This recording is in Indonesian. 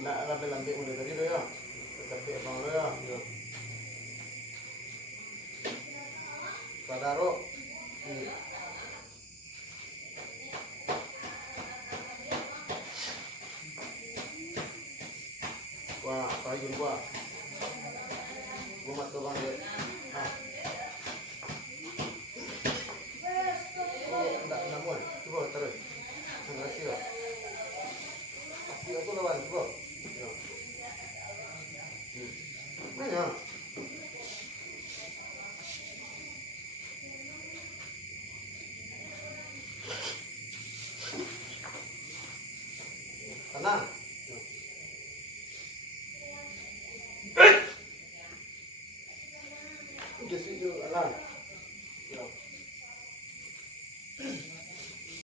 nak lambe-lambe udah tadi tuh ya. Tapi abang lo ya. Sadaro. Wah, payung gua. Gua mat bang ya. Ah. Oh, enggak muat. Coba terus. Terima kasih ya. Iya, aku lawan, coba. Ya. Mana? Tenang.